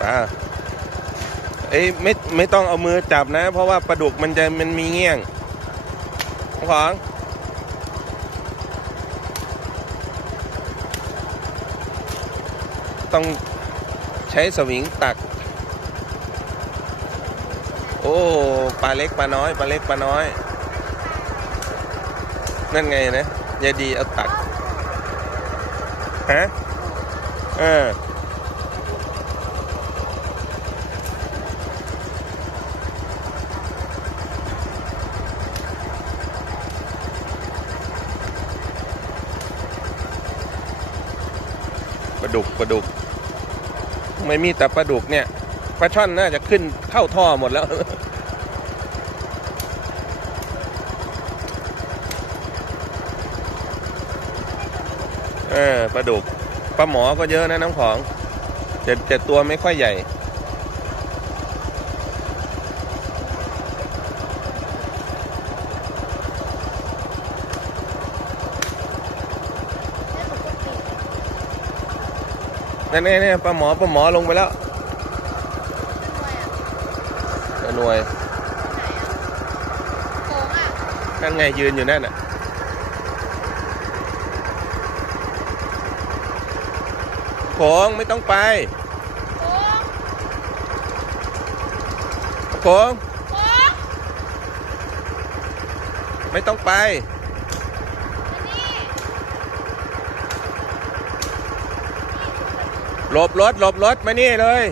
ป้าเอ้ยไม่ไม่ต้องเอามือจับนะ เพราะว่าปลาดุกมันจะมันมีเงี้ยง ของต้องใช้สวิงตัก โอ้ปลาเล็กปลาน้อยปลาเล็กปลาน้อย นั่นไงนะยายดีเอาตัก ฮะ เออ ลาดุกปลาดุก ไม่มีแต่ปลาดุกเนี่ยปลาช่อนน่าจะขึ้นเข้าท่อหมดแล้ว เออปลาดุกปลาหมอก็เยอะนะน้ำของแต่แต่ตัวไม่ค่อยใหญ่ นั่นนี่นี่ปลาหมอปลาหมอลงไปแล้วหน่วยนั่นไงยืนอยู่นั่นน่ะโขงไม่ต้องไปโขงไม่ต้องไป หลบรถหลบรถมานี่เลย